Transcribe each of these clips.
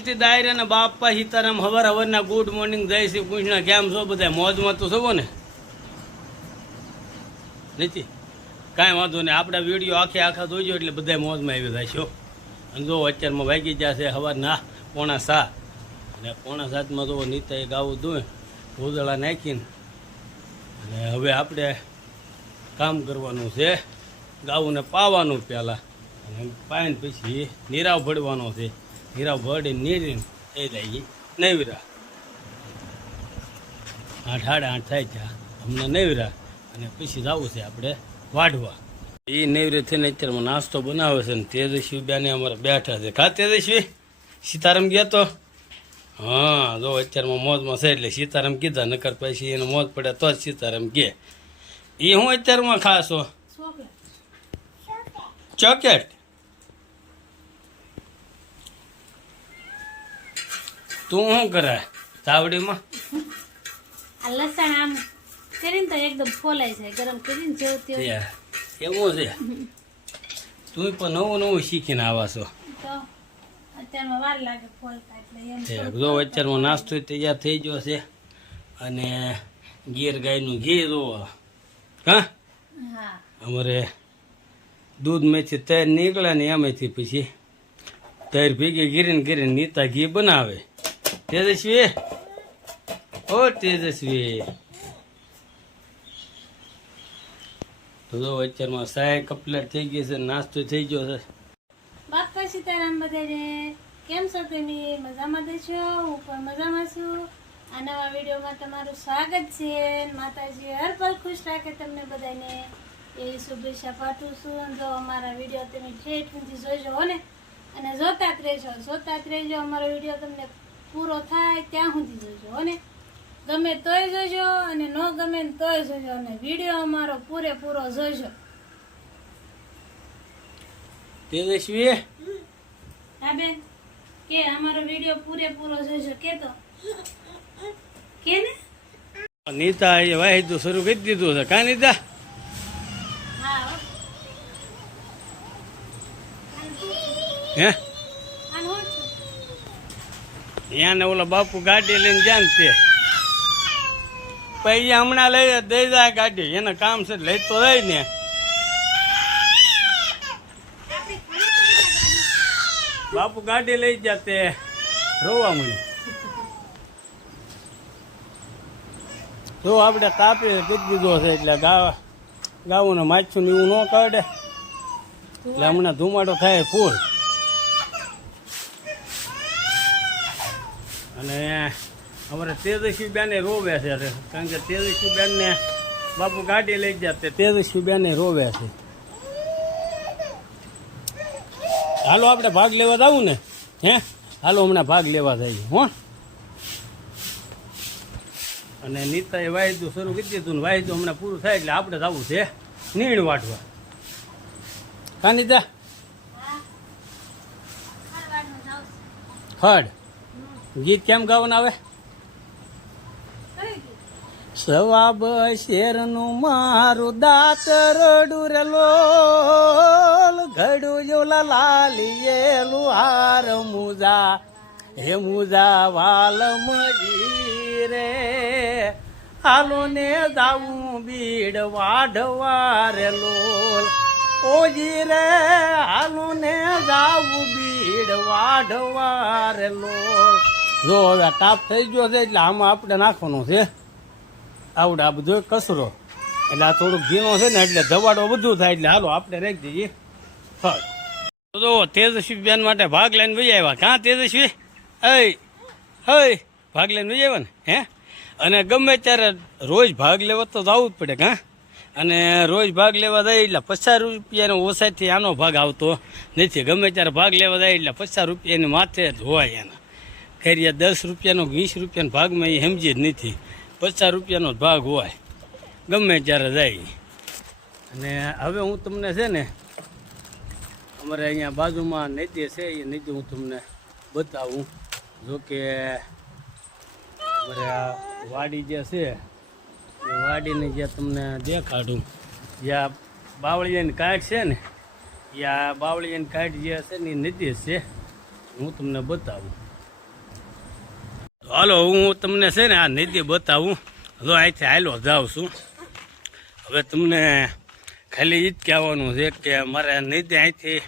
દિલથી દાયરા ને બાપા સીતારામ હવારના ગુડ મોર્નિંગ જય શ્રી કૃષ્ણ. કેમ છો બધા? મોજમાં તો છો ને? નથી કાંઈ વાંધો નહીં. આપણા વિડીયો આખા જોઈજો એટલે બધા મોજમાં આવી જાય છો. અને જો અત્યારમાં વાગી જશે સવારના 6:45 અને 6:45 તો નીતાએ ગાવું દોય ભૂદળા નાખીને અને હવે આપણે કામ કરવાનું છે. ગાઉને પાવાનું પહેલાં અને પાઈને પછી નીરાવ ભરવાનો છે. નીરાવ ભરીને નીરીને એ જાય નૈવરા 8 સાડા 8 થાય ત્યાં અમને નૈવરા અને પછી જવું છે આપણે વાઢવા. એ નૈવરે થઈને અત્યારમાં નાસ્તો બનાવે છે ને તેજસ્વી બેને અમારે બેઠા છે. ખા તેજસ્વી સીતારામ ગયા તો? હા જો અત્યારમાં મોજમાં છે એટલે સીતારામ કીધા, નકર પછી એને મોજ પડે તો જ સીતારામ કે. એ હું અત્યારમાં ખાશો ચોકેટ? તું શું કરે તાવડીમાં? આ લસણ આમ કરીને તો એકદમ ફોલાય જાય, ગરમ કરીને જેવતી હોય. એવું છે? તું પણ નવું શીખીને આવા છો તો અત્યારમાં વાર લાગે ફોલતા એટલે એમ. જો અત્યારમાં નાસ્તો તૈયાર થઈ ગયો છે અને ગીર ગાયનું ઘી જો હા અમારે દૂધમાંથી તૈર નીકળે ને એમાંથી પછી તૈર ભેગી ગીરીને નીતા ઘી બનાવે. તેજસ્વી ઓ તેજસ્વી તો જો અત્યારમાં સાય કપલેટ થઈ ગઈ છે, નાસ્તો થઈ ગયો છે. બાપા સીતારામ બધાને કેમ છો તમે? મજામાં દેશો? હું પણ મજામાં છું. આ નવા વિડીયોમાં તમારું સ્વાગત છે. માતાજી હર પલ ખુશ રાખે તમને બધાને એવી શુભેચ્છા પાઠવું છું. જો અમારા વિડીયો તમે ઠેઠ સુધી જોઈજો હો ને, અને જોતા જ રહેજો. અમારો વિડીયો તમને પૂરો થાય ત્યાં સુધી જોઈજો હો ને. ગમે તોય જોજો અને ન ગમે ને તોય જોજો, અને વિડીયો અમારો પૂરેપૂરો જોઈજો. તેજસ્વી હા બેન કે અમારો વિડીયો પૂરેપૂરો જોઈજો કે તો કે ને. નીતા એ વાહિદું શરૂ કરી દીધું છે કા નીતા? હા હે આન હોટ એને ઓલા બાપુ ગાડી લઈને જાય ને તે પૈસા હમણાં લઈ દઈ જાય ગાડી, એને કામ છે લઈ તો રહી ને. બાપુ ગાડી લઈ જાતે રોવા મને. જો આપણે કાપી કરી દીધો છે એટલે ગાવું ને માછું ને એવું ન કાઢે એટલે હમણાં ધુમાડો થાય ફૂલ. અને અમારે તેજસ્વી બેને રોવે છે કારણ કે તેજસ્વી બેનને બાપુ ગાડી લઈ જાતે તેજસ્વી બેને રોવે છે. હાલો આપણે ભાગ લેવા જવું ને? હે હાલો હમણાં ભાગ લેવા જઈએ હો. અને નીતાએ વાયદું શરૂ કરી દીધું ને વાયદું હમણાં પૂરું થાય એટલે આપણે જવું છે નીણ વાટવા. કા નીતા? ખડ ગીત કેમ ગાવાનું આવે? સવાબ શેરનું મારું દાંત રડું રે લોલ, ઘડું જોલા લાલીએલું હાર મુજા હે મુજા વાલ મજી રે. હાલો ને જાવું બીડ વાઢવા રે લોલ ઓજી રે. હાલો ને જાવું બીડ વાઢવા રે લોલ. જો હવે તાપ થઈ ગયો છે એટલે આમાં આપણે નાખવાનું છે આવડે આ બધો કચરો, એટલે આ થોડુંક ભીનો છે ને એટલે ધવાડો બધું થાય એટલે હાલો આપણે રાખી દઈએ. જો તેજસ્વી બેન માટે ભાગ લઈને વહી આવ્યા. કાં તેજસ્વી? હય ભાગ લઈને વહી આવ્યા ને હે? અને ગમે ત્યારે રોજ ભાગ લેવા તો જવું જ પડે કાં. અને રોજ ભાગ લેવા જાય એટલે 50 રૂપિયાનો ઓછાથી આનો ભાગ આવતો નથી. ગમે ત્યારે ભાગ લેવા જાય એટલે 50 રૂપિયાની માથે જ હોય એના. ખરી 10 રૂપિયાનો 20 રૂપિયાનો ભાગમાં એ સમજી જ નથી. 50 રૂપિયાનો જ ભાગ હોય ગમે ત્યારે જાય. અને હવે હું તમને છે ને અમારે અહીંયા બાજુમાં નદી છે એ નદી હું તમને બતાવું. જોકે અમારે આ વાડી જે છે એ વાડીને જ્યાં તમને દેખાડું, જ્યાં બાવળિયાની કાંઠ છે ને એ આ બાવળિયાની કાંઠ જે છે ને એ નદી છે, હું તમને બતાવું. હાલો હું તમને છે ને આ નદી બતાવું. જો અહીંથી હાલો જાઉં છું. હવે તમને ખાલી એ જ કહેવાનું છે કે અમારે નદી અહીંથી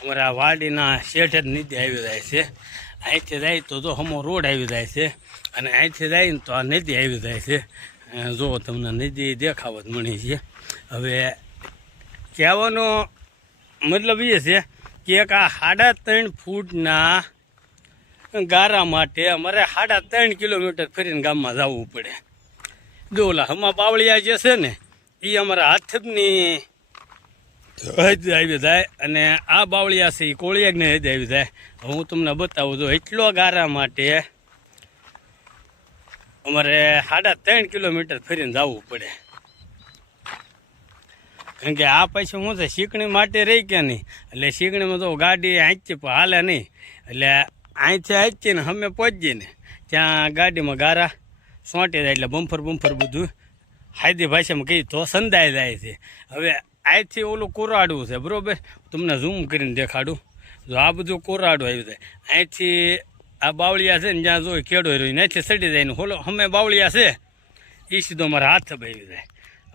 અમારા વાડીના શેઠે જ નદી આવી જાય છે. અહીંથી જાય તો જો હમો રોડ આવી જાય છે અને અહીંથી જાય ને તો આ નદી આવી જાય છે. જો તમને નદી દેખાવ જ મળી છે. હવે કહેવાનો મતલબ એ છે કે એક આ 3.5 ફૂટના ગારા માટે અમારે 3.5 કિલોમીટર ફરીને ગામમાં જવું પડે. જો ઓલા હમા બાવળિયા જે છે ને એ અમારા હાથની હદ આવી જાય અને આ બાવળિયા છે એ કોળિયાગને હદ આવી જાય. હું તમને બતાવું છું એટલો ગારા માટે અમારે 3.5 કિલોમીટર ફરીને જવું પડે. કારણ કે આ પછી શું છે શીકણી માટે રહી કે નહીં, એટલે શીકણીમાં તો ગાડી આંચી પણ હાલે નહીં. એટલે અહીંથી આંચી ને અમે પહોંચીએ ને ત્યાં ગાડીમાં ગારા સોંટી જાય એટલે બમ્ફર બધું હાયદી ભાષામાં કહી તો સંધાઈ જાય છે. હવે અહીંથી ઓલું કોરાડું છે બરાબર, તમને ઝૂમ કરીને દેખાડું. જો આ બધું કોરાડું આવી જાય. અહીંથી આ બાવળિયા છે ને જ્યાં જોઈ કેળો રહ્યો ત્યાંથી સડી જાય ને હોલો અમે બાવળિયા છે એ સીધો અમારા હાથબ આવી જાય.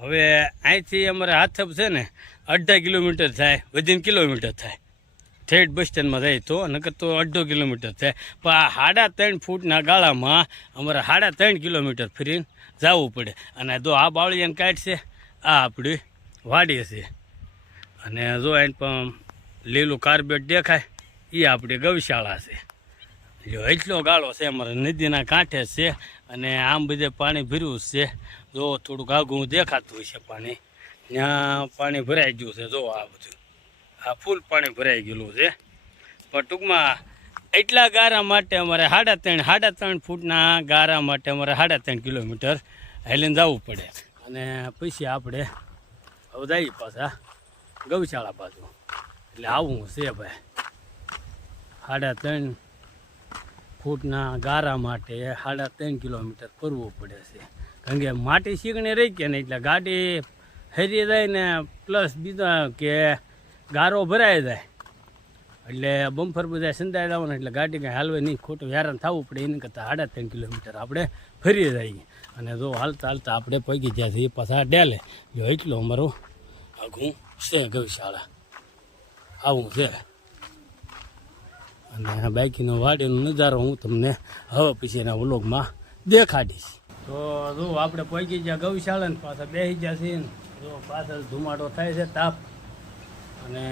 હવે અહીંથી અમારે હાથબ છે ને 2.5 કિલોમીટર થાય, વધીને કિલોમીટર થાય. ઠેઠ બસ સ્ટેન્ડમાં જાય તો નકર તો 2.5 કિલોમીટર થાય. પણ આ 3.5 ફૂટના ગાળામાં અમારે 3.5 કિલોમીટર ફરીને જવું પડે. અને જો આ બાવળિયાને કાઢ છે આ આપણી વાડી છે અને જો એને પણ લીલું કાર્પેટ દેખાય એ આપણી ગૌશાળા છે. જો એટલો ગાળો છે અમારે નદીના કાંઠે છે અને આમ બધે પાણી ભર્યું છે. જો થોડુંક આઘું દેખાતું હોય છે પાણી, ત્યાં પાણી ભરાઈ ગયું છે. જો આ બધું આ ફૂલ પાણી ભરાઈ ગયેલું છે. પણ ટૂંકમાં એટલા ગારા માટે અમારે 3.5 ફૂટના ગારા માટે અમારે 3.5 કિલોમીટર હાલીને જવું પડે. અને પછી આપણે હવે જઈએ પાછા ગૌશાળા બાજુ. એટલે આવું છે ભાઈ, 3.5 ફૂટના ગારા માટે 3.5 કિલોમીટર ફરવું પડે છે. કારણ કે માટી શીકણી રહી કે નહીં એટલે ગાડી હરી જાય ને પ્લસ બીજા કે ગારો ભરાઈ જાય એટલે બમ્ફર બધા સંધાઈ જવાનું એટલે ગાડી કાંઈ હાલવે નહીં, ખોટું હેરાન થવું પડે. એને કરતાં 3.5 કિલોમીટર આપણે ફરી જઈએ. અને જો હાલતા હાલતા આપણે પગી ગયા છીએ પાછા ડેલે. જો એટલું અમારું આઘું છે ગૌશાળા, આવું છે. અને બાકીનો વાડીનો નજારો હું તમને હવે પછી એના વ્લોગમાં દેખાડીશ. તો જો આપણે પહોંચી ગયા ગૌશાળા ને પાછા બેસી ગયા છીએ. જો પાછળ ધુમાડો થાય છે, તાપ. અને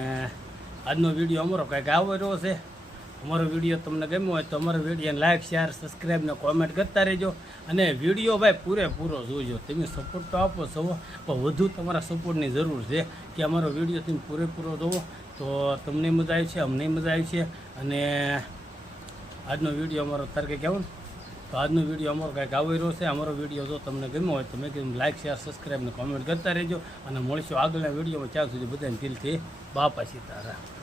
આજનો વિડીયો અમારો કંઈક આવો રહ્યો છે. અમારો વિડીયો તમને ગમ્યો હોય તો અમારો વિડીયોને લાઇક, શેર, સબસ્ક્રાઈબ ને કોમેન્ટ કરતા રહેજો. અને વિડીયો ભાઈ પૂરેપૂરો જોજો. તમે સપોર્ટ તો આપો છો પણ વધુ તમારા સપોર્ટની જરૂર છે કે અમારો વિડીયો તમે પૂરેપૂરો જોવો તો તમને મજા આવી છે, અમને મજા આવી છે. અને આજનો વિડીયો અમારો તારકે કહેવું તો આજનો વિડીયો અમારો કંઈક આવી રહ્યો છે. અમારો વિડીયો જો તમને ગમ્યો હોય તો મેં કીધું લાઇક, શેર, સબસ્ક્રાઈબ ને કોમેન્ટ કરતા રહેજો. અને મળીશું આગળના વિડીયોમાં. ત્યાં સુધી બધાને દિલથી બાપા સીતારામ.